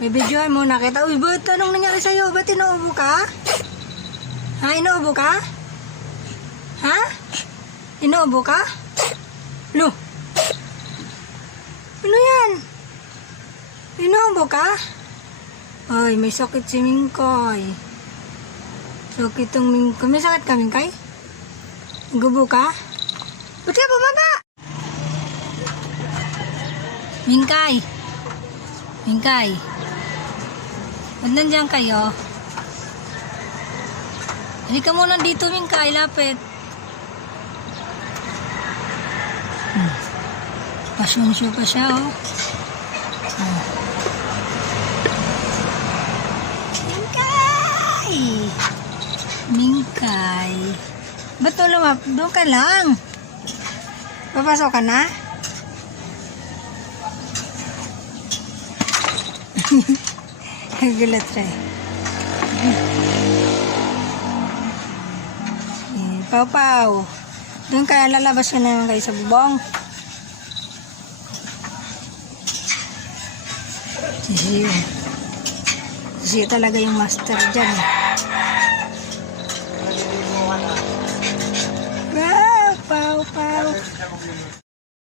May video mo nakita. Uy, ba't anong nangyari sa'yo? Ba't inuubo ka? Ha? Inuubo ka? Ha? Inuubo ka? Lo? Ano yan? Inuubo ka? Ay, may sakit si Mingkay. Sakit ang Mingkay. May sakit ka, Mingkay? Gubo ka? Ba't ka bumaba? Mingkay. Mingkay. Ba't nandiyan kayo? Halika muna dito, Mingkay. Lapit. Pasyonsyo pa siya, oh. Mingkay! Mingkay. Ba't lumap? Doon ka lang. Papasok ka na? Gulat siya eh. Pau-pau. Doon ka, lalabas ka na kayo sa bubong. Sisiyo. Sisiyo talaga yung master dyan eh.